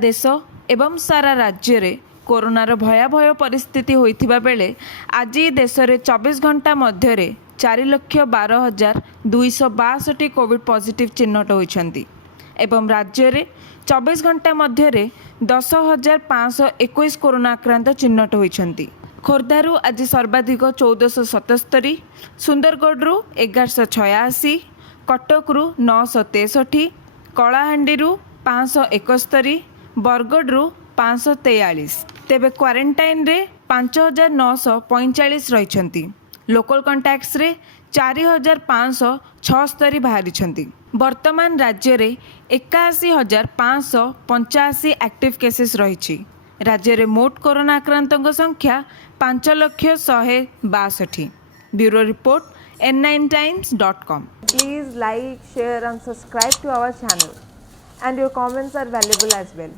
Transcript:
देश एवं सारा राज्य रे कोरोनार भयावह परिस्थिति होइथिबा बेले आज देश में 24 घंटा मध्य 4,12,262 कोविड पॉजिटिव चिन्हट होइछंती एवं राज्य में 24 घंटा मध्य 10,521 कोरोना आक्रांत चिन्हट होइछंती। खोर्धारू आज सर्वाधिक 1477, सुंदरगढ़ 1186, कटकरू 963, कलाहांडीरू 571, बरगढ़ 543। तेबे क्वारंटाइन रे 5,945 रही। लोकल कॉन्टैक्ट्स रे 4,576 बाहरी। वर्तमान राज्य में 81,585 एक्टिव केसेस रही। राज्य में मोट कोरोना आक्रांतों संख्या 5,162। Bureau report n9times.com। Please like, share and subscribe to our channel, and your comments are valuable as well.